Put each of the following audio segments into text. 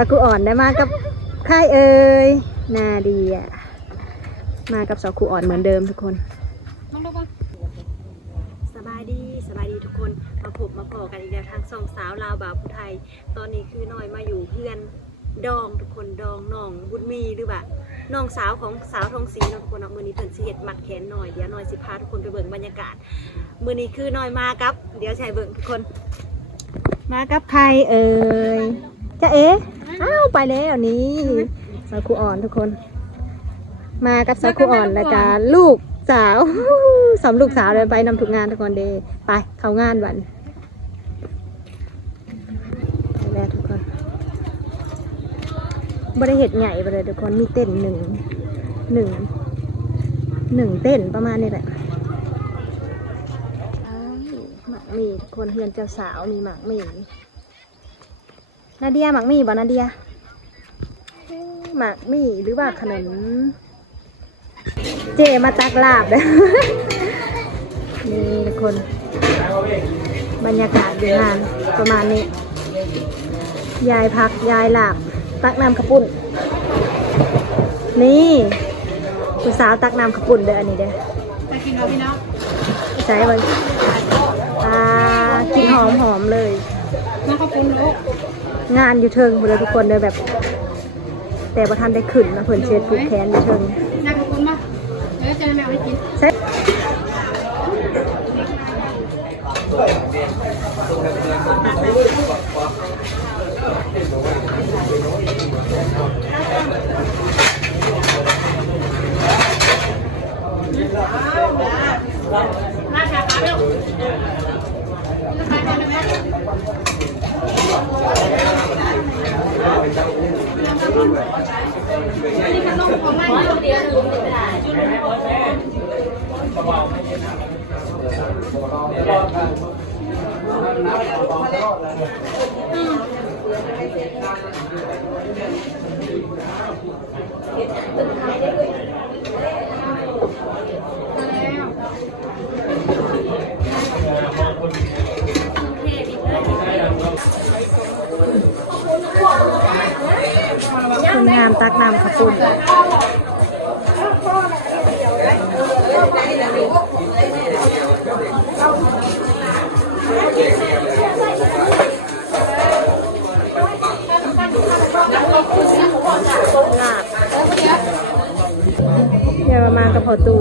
สักุอ่อนได้มากับค่ายเอ่ยนาเดียมากับสักุอ่อนเหมือนเดิมทุกคนสบายดีทุกคนมาพบมาพอกันอีกแล้วทางสองสาวลาวบ่าวผู้ไทยตอนนี้คือน้อยมาอยู่เพื่อนดองทุกคนดองน้องบุญมีหรือว่าน้องสาวของสาวทองศรีทุกคนเอามือนี้เพิ่นสิเฮ็ดมัดแขนหน่อยเดี๋ยวน้อยสิพาทุกคนไปเบิ่งบรรยากาศมือนี้คือน้อยมากับเดี๋ยวใช้เบิ่งทุกคนมากับใครเอ่ยจ้าเอ๋อ้าวไปแล้วนี่สาวครูอ่อนทุกคนมากับสาวครูอ่อนแล้วก็ลูกสาวสำลูกสาวเลยไปนำทุกงานทุกคนเดย์ไปเข้างานวันไปแล้วทุกคนบริเหตุใหญ่ไปเลยทุกคนมีเต้นหนึ่งเต้นประมาณนี้แหละหมักมีคนเฮือนเจ้าสาวมีหมักมีนาเดียหมักมีบ่นาเดียหมักมีหรือว่าขนมเจมาตักลาบเลยนี่ทุกคนบรรยากาศดีงานประมาณนี้ยายพักยายลาบตักน้ำข้าวปุ้นนี่คุณสาวตักน้ำข้าวปุ้นเด้ออันนี้เด้อจะกินเอาพี่น้องใส่ไว้กินหอมเลยน้ำข้าวปุ้นลูกงานอยู่เทิงหมดเลยทุกคนเลยแบบแต่ประธานได้ขึ้นนะเพิ่นเช็ดผูกแขนอยู่เทิงน้ำข้าวปุ้นมาเดี๋ยวจะได้แมวให้กินเซ็ตมาค่ะเร็วนี่ขนมของมันเดียวลุงไม่ได้คุณงามตักน้ำข้าวปุ้นเดี๋ยวมากับพอตู้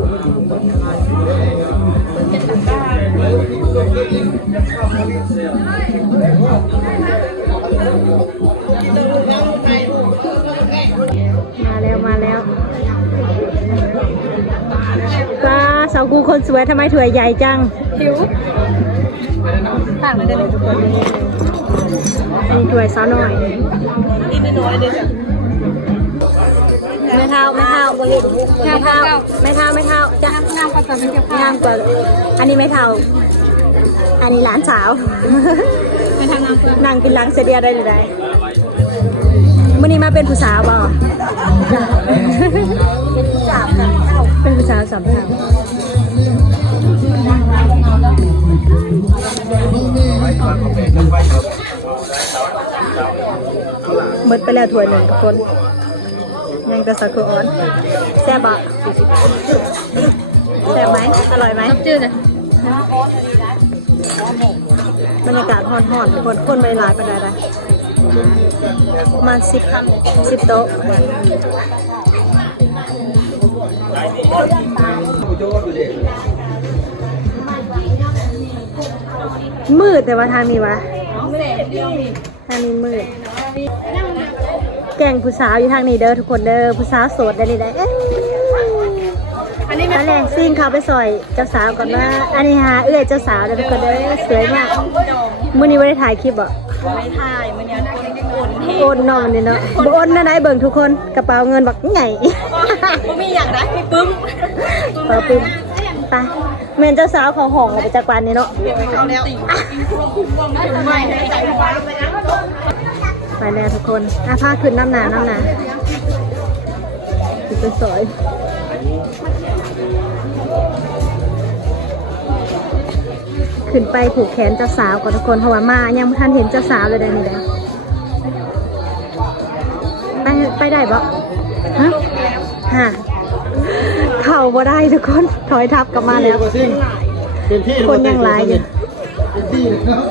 มาแล้วป้าสาวกูคนสวยทำไมถั่วใหญ่จังหิวต่างกันเลยทุกคนอันนี้ถั่วสาวหน่อยนิดน้อยเด็ดไม่เท่าจะงามกว่าอันนี้ไม่เท่าอันนี้หลานสาวนั่งกินหลังเสียเดียได้เลยได้มื่อนี้มาเป็นผู้สาวบ่เป็นผู้สาวสำคัญหมดไปแล้วถ้วยหนึ่งทุกคนยังจะสักครู่อ่อนแซ่บบ่แซ่บไหมอร่อยไหมจืดเลยบรรยากาศฮ้อนๆทุกคนคนไม่หลายไปได้เลยประมาณ10 โต๊ะมืดแต่ว่าทางนี้วะทางนี้มืดแก่งผู้สาวอยู่ทางนี้เด้อทุกคนเด้อผู้สาวโสดได้เลยได้อันนี้แรงซิ่งเขาไปซอยเจ้าสาวก่อนว่าอันนี้หาเอื้อยเจ้าสาวเด้อทุกคนเด้อสวยมากมื้อนี้ไม่ได้ถ่ายคลิปอ่ะไม่ถ่ายมื้อนี้โอนนอนนี่เนาะโอนนะนายเบิ่งทุกคนกระเป๋าเงินบักใหญ่บ่มีอย่างไรมีปึ้มปึ้มไปเมนเจ้าสาวของห้องไปจากวันนี้เนาะไปแล้วทุกคนผ้าขึ้นน้ำหนาคือสวยขึ้นไปผูกแขนเจ้าสาวก่อนทุกคนเพราะว่ามายังไม่ทันเห็นเจ้าสาวเลยได้นี่ได้ ได้บ่ฮะฮะเข้าบ่ได้ทุกคนถอยทับกลับมาแล้ว เป็นที่ คนยังหลายอยู่ เป็นที่เนาะ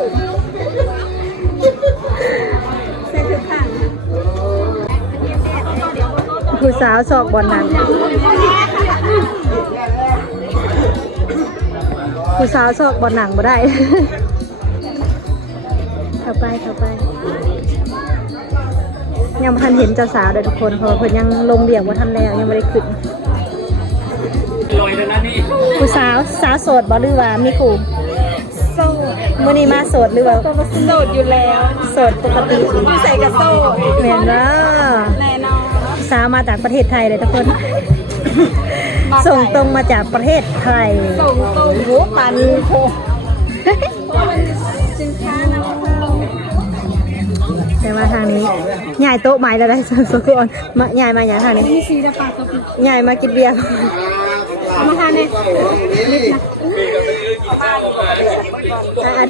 ผู้สาวสอบบอลนั้นผู้สาวสอบบอลหนังบ่ได้ เข้าไปยังบ่ทันเห็นเจ้าสาวเลยทุกคนเพราะว่าเพิ่นยังลงเบี่ยงว่าทันแล้วยังไม่ได้ขึ้นผู้สาวโสดบ่หรือว่ามีคู่โสดมื้อนี้มาโสดหรือว่าโสดอยู่แล้วโสดปกติใส่กระโสดแม่นบ่แน่นอนสาวมาจากประเทศไทยเลยทุกคน ส่งตรงมาจากประเทศไทยส่งตรงโหปานีโคสินค้านำเข้าแต่มาทางนี้ใหญ่โต๊ะไม้แล้วได้สุกอนมาใหญ่มาอย่างทางนี้สีดาปากกับใหญ่มากินเบียร์มาทานเลย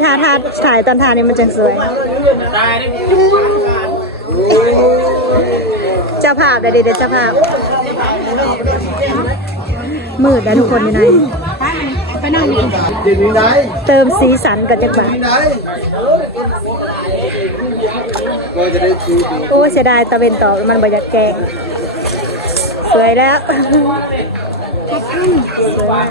ถ้าถ่ายตอนทานนี่มันจะสวยเจ้าภาพได้เด็ดเจ้าภาพมืดนะทุกคนอยู่ในไปนั่งดิ เดี๋ยวนี้ไหน เติมสีสันกับจักรบาท ไหนก็จะได้ชูดี โอ้เสียดายตะเวนต่อมันบรรยากาศสวยแล้วสวย